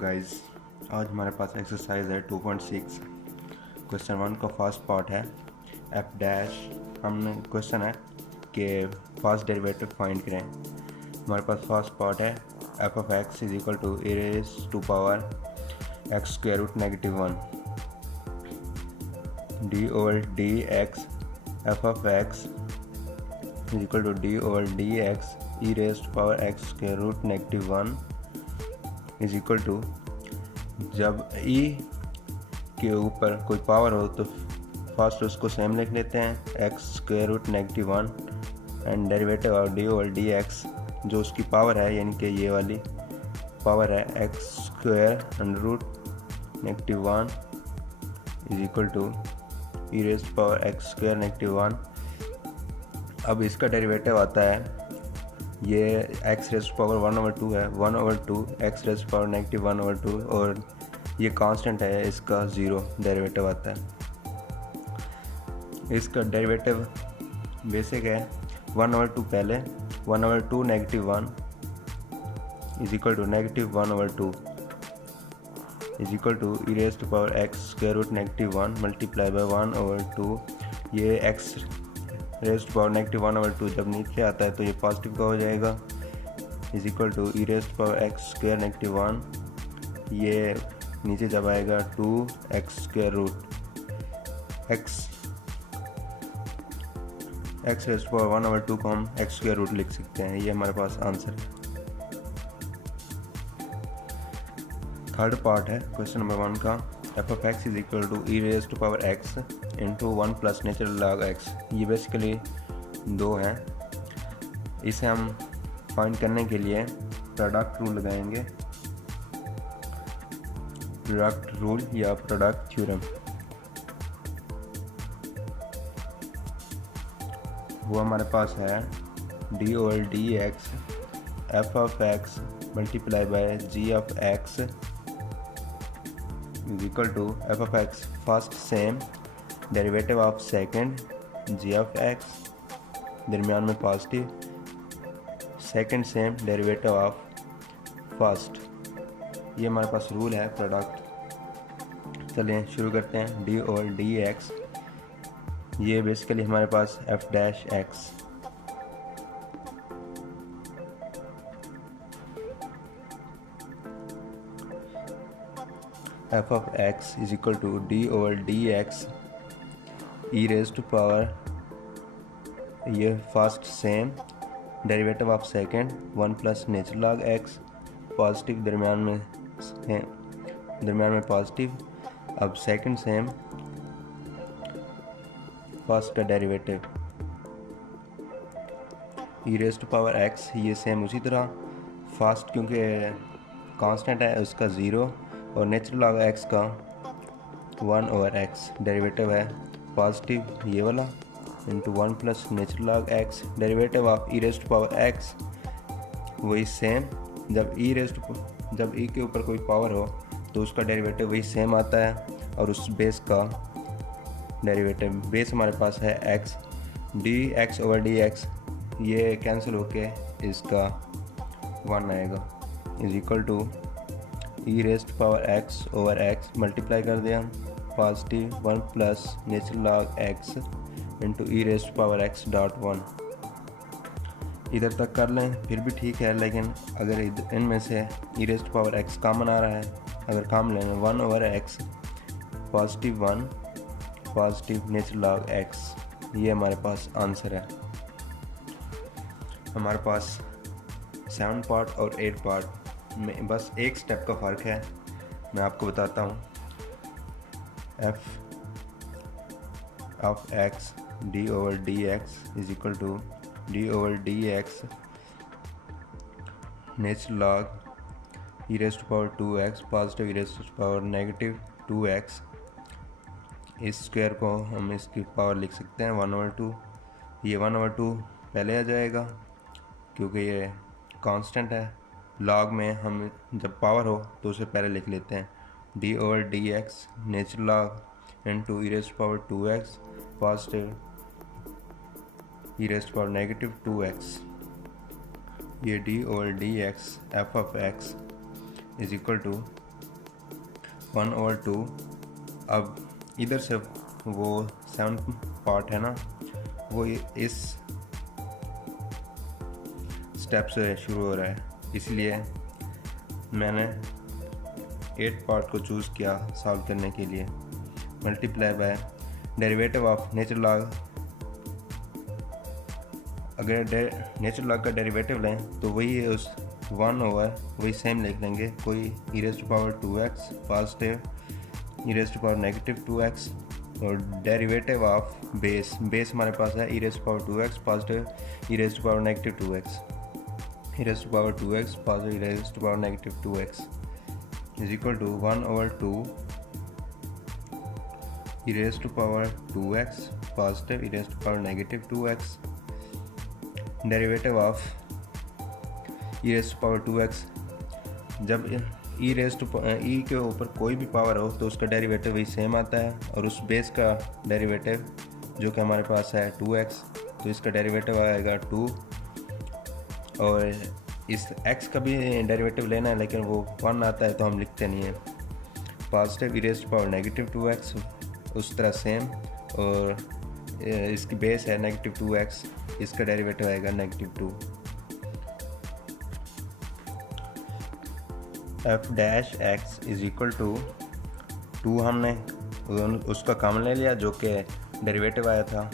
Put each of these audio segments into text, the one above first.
Guys, आज हमारे पास exercise है 2.6। क्वेश्चन 1 का फर्स्ट पार्ट है एफ डैश। हमने क्वेश्चन है कि फर्स्ट डेरिवेटिव फाइंड करें। हमारे पास फर्स्ट पार्ट है f of x is equal to a raise to power x square root -1 d over d x f of x is equal to d over d x e raise to power x square root -1 is equal to, जब e के ऊपर कोई power हो तो first उसको same लिख लेते हैं x square root -1 and derivative of d over d x जो उसकी पावर है, यानी कि ये वाली पावर है x square under root -1 is equal to e raised power x square -1। अब इसका डेरिवेटिव आता है, ये एक्स रेज़्ड पावर 1/2 है, 1/2 एक्स रेज़्ड पावर -1/2 और ये कांस्टेंट है, इसका 0 डेरिवेटिव आता है। इसका डेरिवेटिव बेसिक है 1/2 पहले 1/2 -1 is equal to -1/2 is equal to e raised power x square root -1 multiply by 1/2। ये एक्स रेज़्ड पावर -1/2 जब नीचे आता है तो ये पॉजिटिव का हो जाएगा, is equal to e raised power x square -1, ये नीचे जब आएगा 2 x square root x raised power 1/2 को हम एक्स स्क्वायर रूट लिख सकते हैं। ये हमारे पास आंसर है। थर्ड पार्ट है क्वेश्चन नंबर 1 का f of x is equal to e raise to power x into 1 plus natural log x. ये बेसिकली दो हैं। इसे हम फाइंड करने के लिए प्रोडक्ट रूल लगाएंगे, प्रोडक्ट रूल या प्रोडक्ट थ्योरम। वो हमारे पास है d over d x f of x multiply by g of x is equal to f of x first same derivative of second g of x दरमियान में positive second same derivative of first. ये हमारे पास rule है product. चलिए शुरू करते हैं। D over d x, ये बेसिकली हमारे पास f dash x f of x is equal to d over d x e raise to power, ये first same derivative of second 1 plus natural log x positive दरमियान में positive. अब second same first का derivative e raise to power x, ये same उसी तरह first क्योंकि constant है उसका 0 और नेचुरल लॉग एक्स का 1/x डेरिवेटिव है पॉजिटिव ये वाला into 1 plus natural log x derivative of e raised to power x वही सेम। जब ई के ऊपर कोई पावर हो तो उसका डेरिवेटिव वही सेम आता है और उस बेस का डेरिवेटिव, बेस हमारे पास है x, d x over d x ये कैंसिल होके इसका 1 आएगा is equal to e raised to power x over x multiply कर दिया positive 1 plus natural log x into e raised to power x dot 1। इधर तक कर लें फिर भी ठीक है, लेकिन अगर इनमें से e raised to power x common आ रहा है, अगर कॉमन लेना 1/x positive 1 positive natural log x, ये हमारे पास आंसर है। हमारे पास 7 पार्ट और 8 पार्ट में बस एक स्टेप का फ़र्क है, मैं आपको बताता हूँ। F of x d over d x is equal to d over d x natural log e raise to power 2x positive e raise to power -2x। इस स्क्वायर को हम इसकी पावर लिख सकते हैं 1/2। ये 1/2 पहले आ जाएगा क्योंकि ये कांस्टेंट है। लॉग में हम जब पावर हो तो उसे पहले लिख लेते हैं d over d x natural log into e raise to power 2x positive e raise to power -2x। ये d over d x f of x is equal to 1/2। अब इधर से वो 7 पार्ट है ना, वो इस स्टेप से शुरू हो रहा है, इसलिए मैंने 8 पार्ट को चूज़ किया सॉल्व करने के लिए। Multiply by derivative of natural log. अगर नेचुरल लॉग का डेरिवेटिव लें तो वही है, उस 1 ओवर वही सेम लिख लेंगे, कोई e⁻²x पॉजिटिव e⁻⁻2x और डेरिवेटिव ऑफ बेस हमारे पास है e⁻² positive e⁻⁻2x e⁻² positive e⁻⁻2x is equal to 1/2 e⁻² positive e⁻⁻2x derivative of e⁻²x। जब e के ऊपर कोई भी पावर हो तो उसका डेरिवेटिव वही सेम आता है, और उस बेस का डेरिवेटिव जो कि हमारे पास है 2x, तो इसका डेरिवेटिव आएगा 2। और इस x का भी डेरिवेटिव लेना है, लेकिन वो 1 आता है तो हम लिखते नहीं है। पॉजिटिव e⁻⁻2x उस तरह सेम, और इसकी बेस है -2x, इसका डेरिवेटिव आएगा -2। f' इज इक्वल टू 2 हमने उसका कॉमन ले लिया जो कि डेरिवेटिव आया था,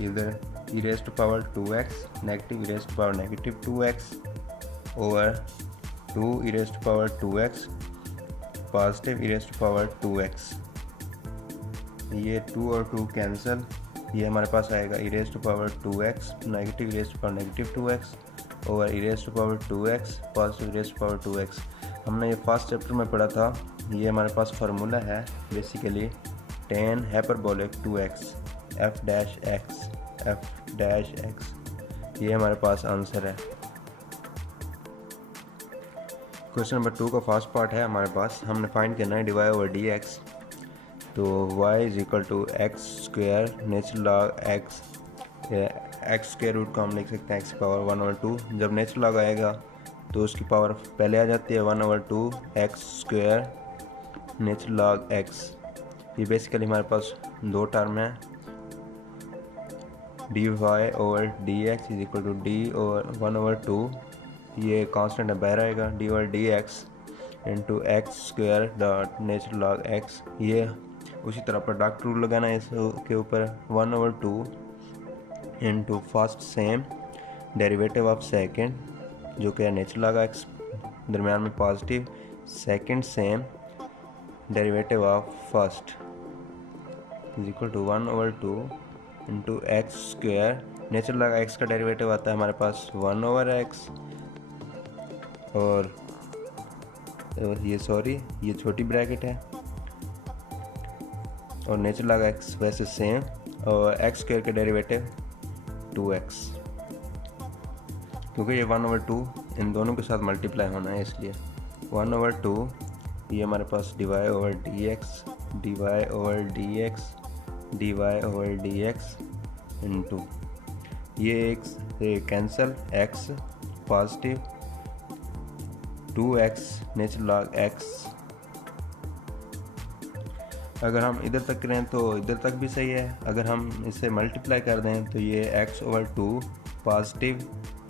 इधर e⁻²x negative e⁻⁻2x over 2 e⁻²x positive e⁻²x। ये 2 और 2 कैंसिल, ये हमारे पास आएगा e⁻²x negative e⁻⁻2x over e⁻² positive e⁻²x। हमने ये फर्स्ट चैप्टर में पढ़ा था, ये हमारे पास फार्मूला है basically tan hyperbolic 2x f'(x), ये हमारे पास आंसर है। क्वेश्चन नंबर 2 का फर्स्ट पार्ट है हमारे पास, हमने फाइंड करना है dy/dx। तो y is equal to x² natural log x, x square root को हम लिख सकते हैं x⁻1/2। जब नेचुरल लॉग आएगा तो उसकी पावर पहले आ जाती है 1/2 x² नेचुरल लॉग x। ये बेसिकली हमारे पास 2 टर्म है, dy/dx is equal to d/1/2, ये कांस्टेंट है बाहर आएगा, dy/dx into x² dot natural log x। ये उसी तरह प्रोडक्ट रूल लगाना है इसके ऊपर, 1/2 into first same derivative of second जो कि है नेचुरल लॉग x, दरम्यान में positive, second same derivative of first is equal to 1/2 into x²। Natural log x का डेरिवेटिव आता है हमारे पास 1/x, और ये छोटी ब्रैकेट है, और नेचुरल लॉग x वैसे सेम, और x² का डेरिवेटिव 2x, क्योंकि ये 1/2 इन दोनों के साथ मल्टीप्लाई होना है, इसलिए 1/2 ये हमारे पास dy/dx इंटू ये एक cancel x positive 2x natural log x। अगर हम इधर तक करें तो इधर तक भी सही है, अगर हम इसे मल्टीप्लाई कर दें तो ये x/2 पॉजिटिव,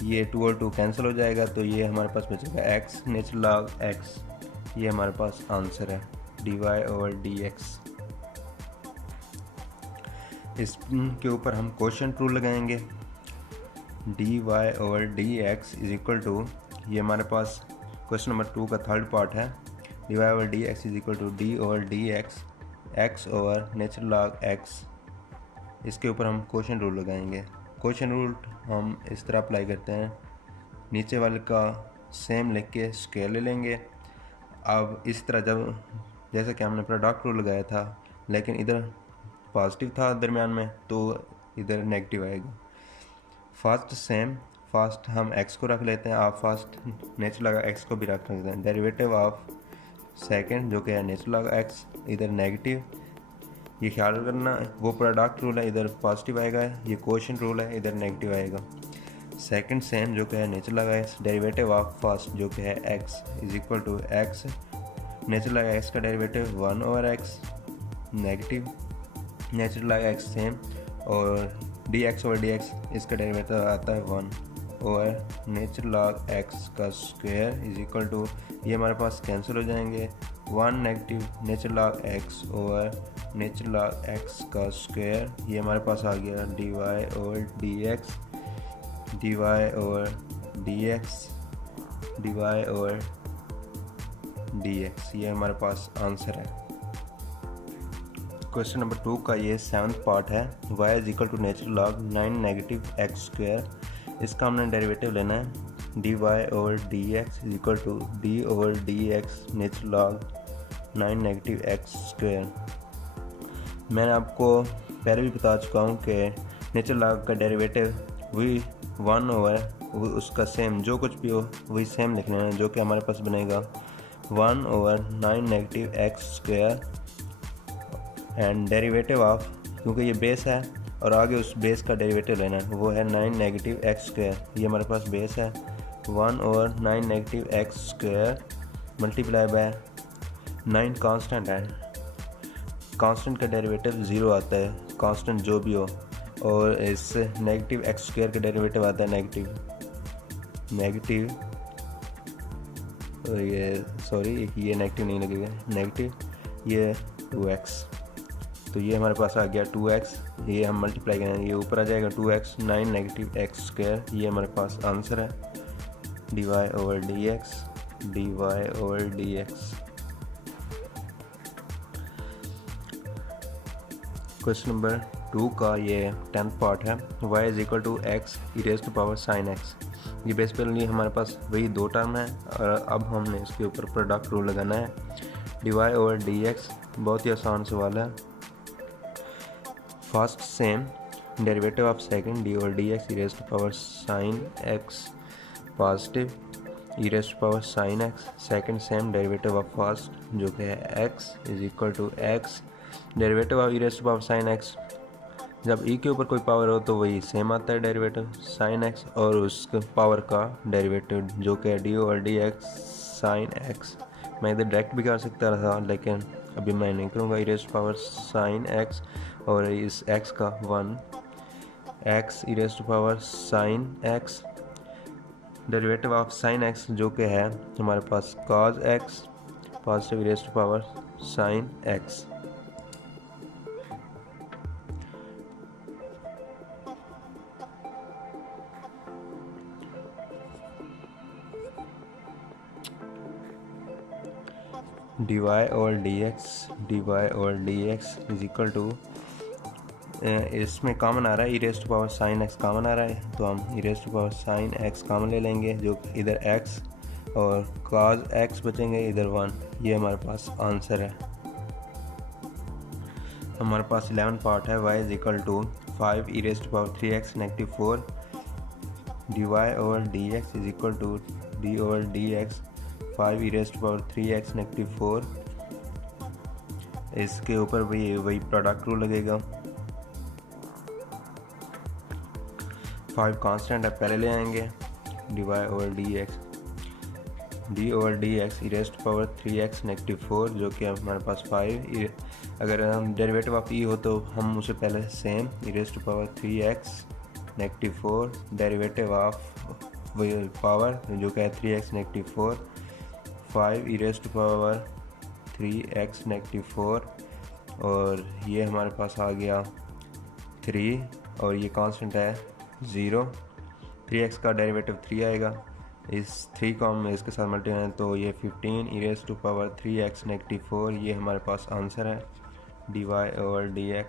ये 2 और 2 कैंसिल हो जाएगा, तो ये हमारे पास बचेगा x नेचुरल लॉग x। ये हमारे पास आंसर है dy/dx। इसके ऊपर हम क्वेश्चन रूल लगाएंगे, dy/dx इज इक्वल टू, ये हमारे पास क्वेश्चन नंबर 2 का थर्ड पार्ट है, dy/dx is equal to d/dx x over natural log x। इसके ऊपर हम क्वेश्चन रूल लगाएंगे। क्वेश्चन रूल हम इस तरह अप्लाई करते हैं, नीचे वाले का सेम लिख के स्केल ले लेंगे। अब इस तरह जैसे कि हमने प्रोडक्ट रूल लगाया था, लेकिन इधर पॉजिटिव था दरमियान में, तो इधर नेगेटिव आएगा। फर्स्ट हम x को रख लेते हैं, आप फर्स्ट नेचुरल लॉग x को भी रख सकते हैं। डेरिवेटिव ऑफ सेकेंड जो कि है नेचुरल लॉग x, इधर नेगेटिव, ये ख्याल करना वो प्रोडक्ट रूल है, इधर पॉजिटिव आएगा, ये क्वोशिएंट रूल है, इधर नेगेटिव आएगा। सेकंड सेम जो कि है natural log x, derivative of first जो कि है x is equal to x natural log x का derivative 1/x negative, natural log x same, और dx/dx इसका डेरिवेटिव आता है 1 नेचुरल लॉग एक्स का स्क्वायर इज इक्वल टू, ये हमारे पास कैंसिल हो जाएंगे, 1 negative natural log x natural log x का स्क्वायर, ये हमारे पास आ गया dy/dx dy/dx, ये हमारे पास आंसर है। क्वेश्चन नंबर 2 का ये 7th पार्ट है, y is equal to natural log 9 negative x square, इसका हमने डेरिवेटिव लेना है dy/dx is equal to d/dx natural log 9 negative x square. मैंने आपको पहले भी बता चुका हूँ कि नेचुरल लॉग का डेरिवेटिव वही 1 उसका सेम, जो कुछ भी हो वही सेम लिख लेना, जो कि हमारे पास बनेगा 1/9 negative x square and derivative of, क्योंकि ये बेस है और आगे उस बेस का डेरिवेटिव लेना है, वो है 9 नेगेटिव एक्स स्क्वायर, ये हमारे पास बेस है 1/9 negative x square multiply by 9 constant है, कांस्टेंट का डेरिवेटिव 0 आता है, कांस्टेंट जो भी हो, और इस नेगेटिव एक्स स्क्वायर का डेरिवेटिव आता है नेगेटिव ये नेगेटिव नहीं लगेगा, नेगेटिव ये 2x, तो ये हमारे पास आ गया 2x, ये हम मल्टीप्लाई करेंगे, ये ऊपर आ जाएगा 2x 9 नेगेटिव एक्स स्क्वायर, ये हमारे पास आंसर है dy/dx। क्वेश्चन नंबर 2 का ये 10th पार्ट है, y is equal to x e⁻sin x, ये बेसिकली हमारे पास वही 2 टर्म है, और अब हमने इसके ऊपर प्रोडक्ट रूल लगाना है dy/dx, बहुत ही आसान सवाल है। First same derivative of second d/dx e⁻sin x positive e⁻sin x, second same derivative of first जो कि है x is equal to x derivative of e⁻sin x, जब e के ऊपर कोई पावर हो तो वही सेम आता है डेरिवेटिव sin x, और उस पावर का डेरिवेटिव जो कि है d/dx sin x, मैं इधर डायरेक्ट भी कर सकता था लेकिन अभी मैं नहीं करूँगा, e⁻sin x और इस x का 1 x e⁻sin x derivative of sin x जो कि है हमारे पास cos x positive e⁻sin x। dy/dx is equal to, इसमें कॉमन आ रहा है e⁻sin x कॉमन आ रहा है, तो हम e⁻sin x कॉमन ले लेंगे, जो इधर x और cos x बचेंगे इधर 1, ये हमारे पास आंसर है। हमारे पास 11 पार्ट है, y is equal to 5 e⁻3x negative 4 dy/dx is equal to d/dx 5 e⁻3x negative 4, इसके ऊपर वही प्रोडक्ट रूल लगेगा। 5 कांस्टेंट है, पहले ले आएंगे dy/dx e⁻3x नेगेटिव 4 जो कि हमारे पास 5, अगर हम डेरिवेटिव ऑफ e हो तो हम उसे पहले same e⁻3x negative 4 derivative of power जो कि है 3x नेगेटिव 4 5 e⁻3x नेगेटिव 4, और ये हमारे पास आ गया 3 और ये कांस्टेंट है 0, 3x का डेरिवेटिव 3 आएगा, इस 3 को हम इसके साथ मल्टीप्लाई तो ये 15 e⁻3x नेगेटिव 4, ये हमारे पास आंसर है dy/dx।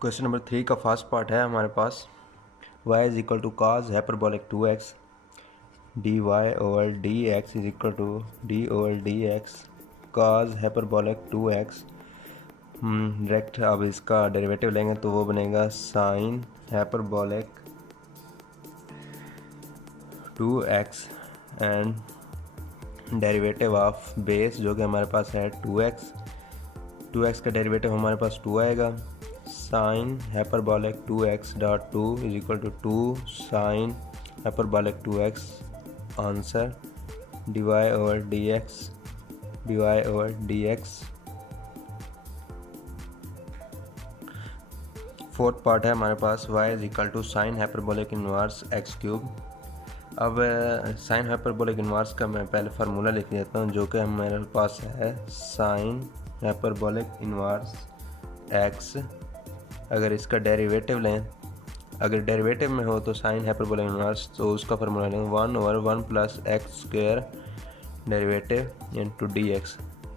क्वेश्चन नंबर 3 का फर्स्ट पार्ट है हमारे पास, y is equal to cos hyperbolic 2x dy/dx is equal to d/dx cos hyperbolic 2x। Direct अब इसका डेरिवेटिव लेंगे तो वो बनेगा sine hyperbolic 2x and derivative of base जो कि हमारे पास है 2x का डेरिवेटिव हमारे पास 2 आएगा, sine hyperbolic 2x dot 2 is equal to 2 sine hyperbolic 2x answer dy over dx। Fourth part है हमारे पास y is equal to sine hyperbolic inverse x cube. अब साइन हाइपरबोलिक इनवर्स का मैं पहले फार्मूला लिख देता हूँ, जो कि हमारे पास है साइन हाइपरबोलिक इनवर्स एक्स। अगर इसका डेरिवेटिव लें, अगर डेरिवेटिव में हो तो साइन हाइपरबोलिक इनवर्स, तो उसका फार्मूला लें 1/1 plus x square derivative into D x,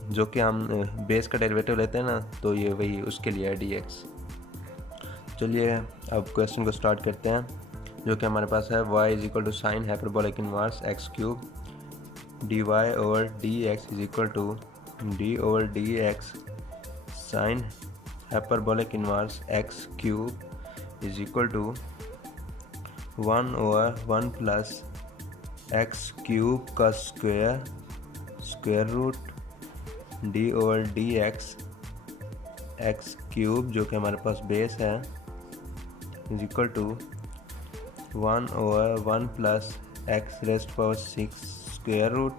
जो कि हम बेस का डेरिवेटिव लेते हैं ना, तो ये वही उसके लिए है डी एक्स। चलिए अब क्वेश्चन को स्टार्ट करते हैं, जो कि हमारे पास है y is equal to sine hyperbolic inverse x cube d y over d x is equal to d over d x sine hyperbolic inverse x cube is equal to 1/1 plus x cube का square root d over d x cube, जो कि हमारे पास base है, is equal to 1/1 plus x raised power 6 square root.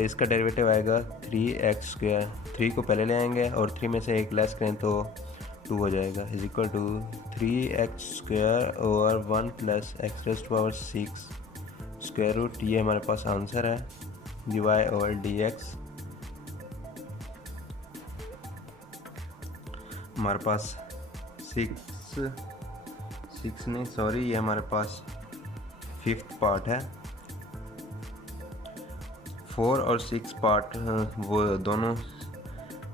इसका derivative आएगा 3x square. 3 को पहले ले आएंगे और 3 में से एक लेस करें तो 2 हो जाएगा, is equal to 3x square over 1 plus x raised power 6 square root. ये हमारे पास आंसर है dy ओवर dx। हमारे पास 6 नहीं, सॉरी, ये हमारे पास 5th पार्ट है। 4 और 6 पार्ट वो दोनों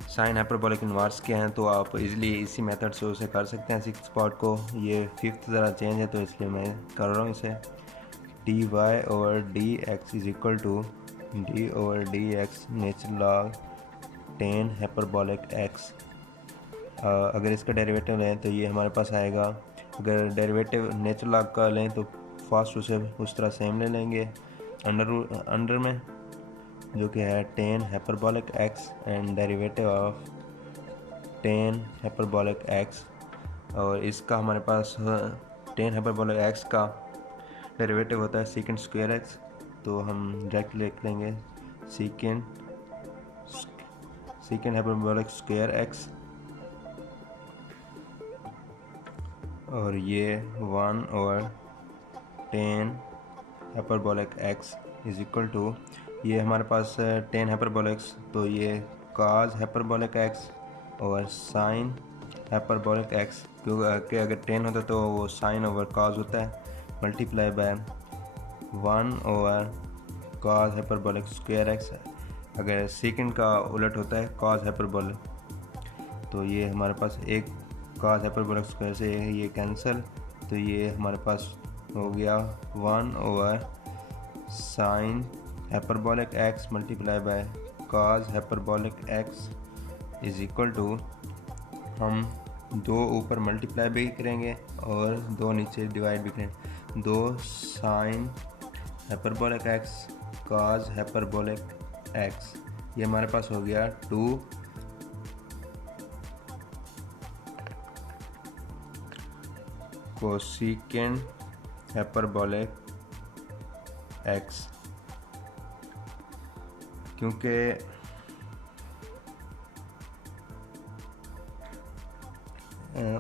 साइन हाइपरबोलिक इनवर्स के हैं, तो आप इजीली इसी मेथड से उसे कर सकते हैं 6th पार्ट को। ये 5th ज़रा चेंज है तो इसलिए मैं कर रहा हूँ इसे। D y over d x is equal to d over d x natural log 10 hyperbolic x. अगर इसका डेरिवेटिव लें तो ये हमारे पास आएगा, अगर डेरिवेटिव नेचुरल लॉग का लें तो फास्ट उसे उस तरह सेम ले लेंगे अंडर में, जो कि है 10 hyperbolic x and derivative of 10 hyperbolic x. और इसका हमारे पास 10 हाइपरबोलिक एक्स का डेरिवेटिव होता है सेकेंड स्क्वायर एक्स, तो हम डायरेक्ट लिख लेंगे सेकेंड हाइपरबोलिक स्क्वायर एक्स। और ये 1/10 hyperbolic x is equal to, ये हमारे पास 10 हाइपरबोलिक्स, तो ये काज हाइपरबोलिक एक्स और साइन हाइपरबोलिक एक्स, क्योंकि अगर 10 होता तो वो साइन ओवर काज होता है, मल्टीप्लाई बाय 1/काज हाइपरबोलिक स्क्वायर एक्स। अगर सेकंड का उलट होता है काज हाइपरबोलिक, तो ये हमारे पास एक काज हाइपरबोलिक स्क्वायर से ये कैंसिल, तो ये हमारे पास हो गया 1/साइन hyperbolic x multiply by cosh hyperbolic x is equal to, हम 2 ऊपर मल्टीप्लाई भी करेंगे और 2 नीचे डिवाइड भी करेंगे, 2 साइन हाइपरबोलिक एक्स काज हाइपरबोलिक एक्स। ये हमारे पास हो गया 2 कोसेकेंड हाइपरबोलिक एक्स, क्योंकि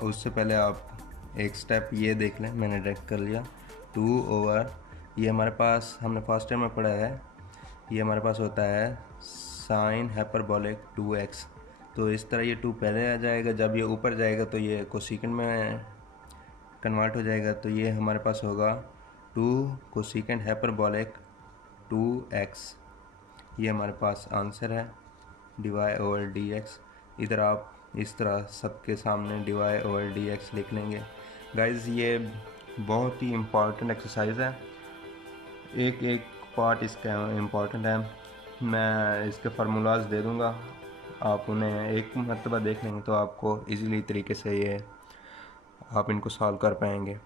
उससे पहले आप एक स्टेप ये देख लें, मैंने डायरेक्ट कर लिया 2 ओवर, ये हमारे पास हमने फर्स्ट टाइम में पढ़ा है, ये हमारे पास होता है साइन हाइपरबोलिक 2x, तो इस तरह ये 2 पहले आ जाएगा, जब ये ऊपर जाएगा तो ये कोसेकेंड में कन्वर्ट हो जाएगा, तो ये हमारे पास होगा 2 कोसेकेंड हाइपरबोलिक 2x। ये हमारे पास आंसर है dy ओवर dx। इधर आप इस तरह सबके सामने dy ओवर dx लिख लेंगे। गाइस ये बहुत ही इम्पॉर्टेंट एक्सरसाइज है, एक एक पार्ट इसका इम्पॉर्टेंट है। मैं इसके फार्मूलाज दे दूँगा, आप उन्हें एक मरतबा देख लेंगे तो आपको इजीली तरीके से ये आप इनको सॉल्व कर पाएंगे।